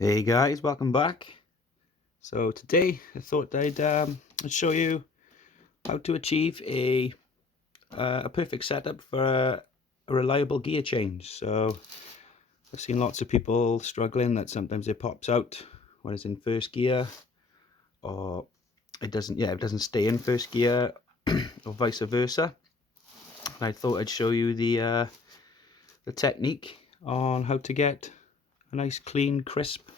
Hey guys, welcome back. So today I thought I'd show you how to achieve a perfect setup for a reliable gear change. So I've seen lots of people struggling that sometimes it pops out when it's in first gear, or it doesn't stay in first gear, or vice versa. And I thought I'd show you the technique on how to get a nice, clean, crisp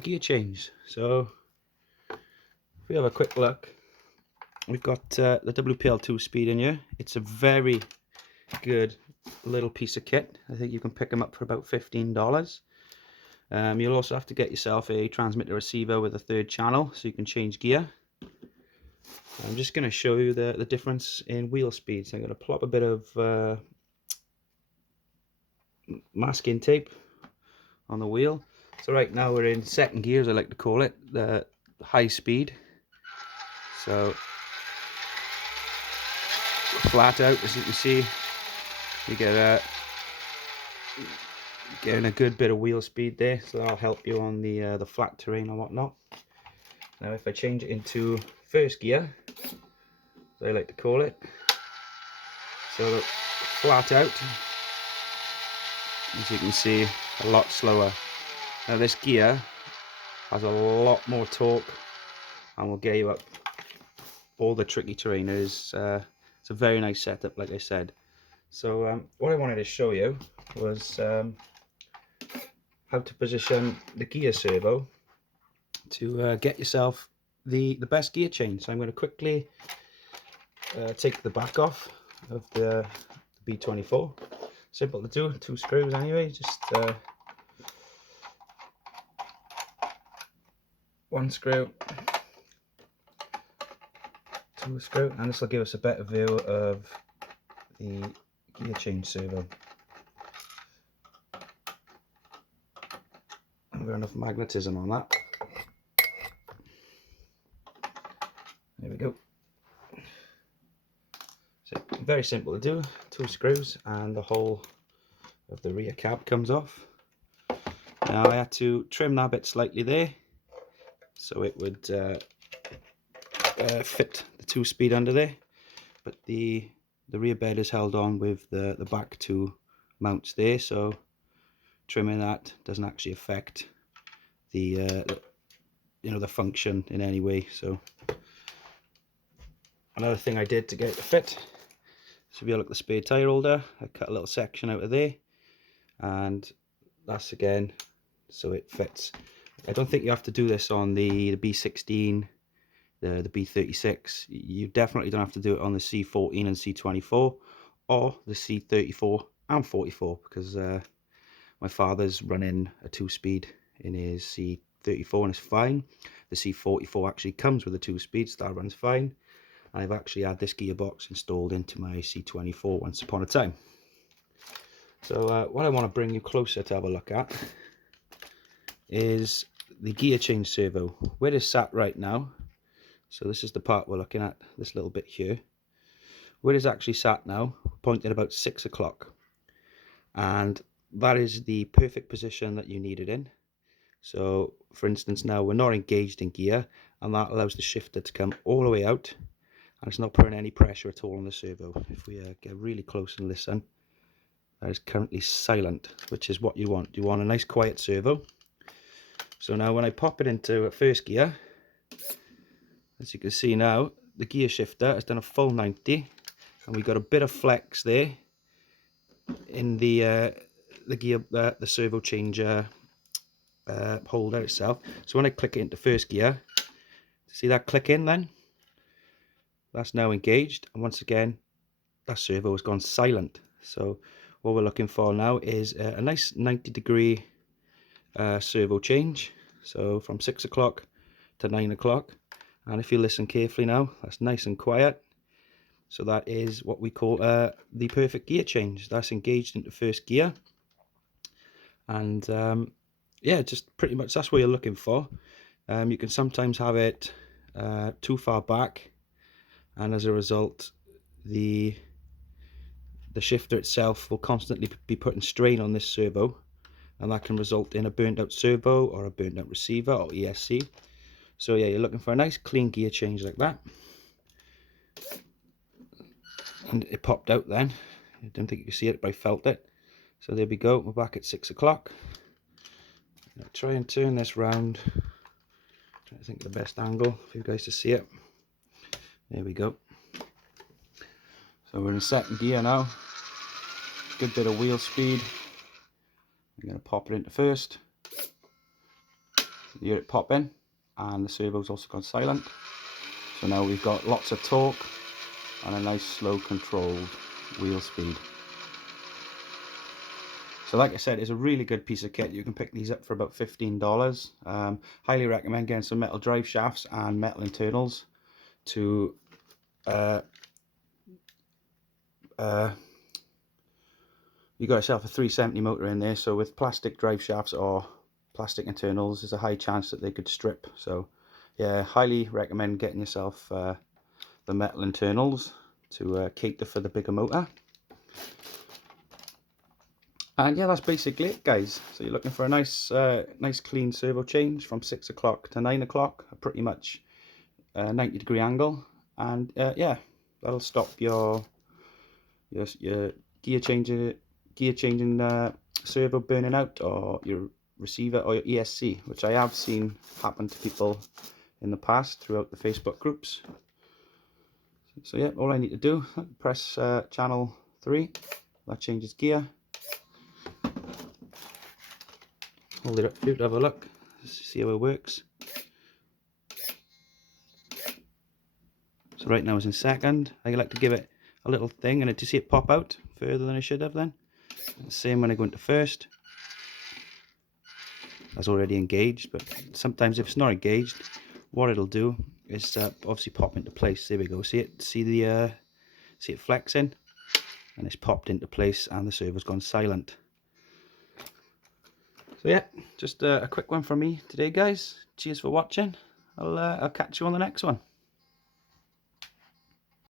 gear change. So if we have a quick look, we've got the WPL 2-speed in here. It's a very good little piece of kit. I think you can pick them up for about $15. You'll also have to get yourself a transmitter receiver with a third channel so you can change gear. I'm just going to show you the difference in wheel speed. So I'm going to plop a bit of masking tape on the wheel. So right now we're in second gear, as I like to call it, the high speed. So flat out, as you can see, you get getting a good bit of wheel speed there, so that'll help you on the flat terrain and whatnot. Now if I change it into first gear, as I like to call it, so flat out, as you can see, a lot slower. Now this gear has a lot more torque and will get you up all the tricky terrain. It's a very nice setup, like I said. So what I wanted to show you was how to position the gear servo to get yourself the best gear change. So I'm going to quickly take the back off of the B24. Simple to do, 2 screws anyway, just 1 screw, 2 screw, and this will give us a better view of the gear change servo. I've got enough magnetism on that. There we go. So very simple to do, 2 screws and the whole of the rear cab comes off. Now I had to trim that bit slightly there so it would fit the 2-speed under there, but the rear bed is held on with the back 2 mounts there, so trimming that doesn't actually affect the the function in any way. So another thing I did to get it to fit, so if you look at the spare tire holder, I cut a little section out of there, and that's again so it fits. I don't think you have to do this on the B16, the B36. You definitely don't have to do it on the C14 and C24 or the C34 and 44, because my father's running a 2-speed in his C34 and it's fine. The C44 actually comes with a 2-speed, so that runs fine. And I've actually had this gearbox installed into my C24 once upon a time. So what I want to bring you closer to have a look at is the gear change servo, where it's sat right now. So this is the part we're looking at, this little bit here. Where it's actually sat now, pointing about 6 o'clock. And that is the perfect position that you need it in. So for instance, now we're not engaged in gear, and that allows the shifter to come all the way out, and it's not putting any pressure at all on the servo. If we get really close and listen, that is currently silent, which is what you want. You want a nice quiet servo. So now when I pop it into first gear, as you can see now, the gear shifter has done a full 90, and we got a bit of flex there in the gear, the servo changer holder itself. So when I click it into first gear, see that click in then? That's now engaged, and once again that servo has gone silent. So what we're looking for now is a nice 90-degree servo change, so from 6 o'clock to 9 o'clock. And if you listen carefully now, that's nice and quiet. So that is what we call the perfect gear change. That's engaged into first gear, and yeah, just pretty much that's what you're looking for. You can sometimes have it too far back, and as a result the shifter itself will constantly be putting strain on this servo, and that can result in a burnt out servo or a burnt out receiver or ESC. So yeah, you're looking for a nice clean gear change like that. And it popped out then. I don't think you can see it, but I felt it. So there we go, we're back at 6 o'clock. I'll try and turn this round. I think the best angle for you guys to see it. There we go. So we're in second gear now. Good bit of wheel speed. I'm going to pop it into first. You hear it pop in, and the servo's also gone silent. So now we've got lots of torque and a nice slow controlled wheel speed. So like I said, it's a really good piece of kit. You can pick these up for about $15. Highly recommend getting some metal drive shafts and metal internals to you got yourself a 370 motor in there. So with plastic drive shafts or plastic internals, there's a high chance that they could strip. So yeah, highly recommend getting yourself the metal internals to cater for the bigger motor. And yeah, that's basically it, guys. So you're looking for a nice nice clean servo change from 6 o'clock to 9 o'clock, a pretty much 90-degree angle, and yeah, that'll stop your gear changing servo burning out, or your receiver or your ESC, which I have seen happen to people in the past throughout the Facebook groups. So yeah, all I need to do, press channel 3, that changes gear. Hold it up here to have a look, see how it works. So right now it's in second. I like to give it a little thing and to see it pop out further than I should have then. Same when I go into first. That's already engaged, but sometimes if it's not engaged, what it'll do is obviously pop into place. There we go. See it? See it flexing? And it's popped into place and the servo's gone silent. So yeah, just a quick one from me today, guys. Cheers for watching. I'll catch you on the next one.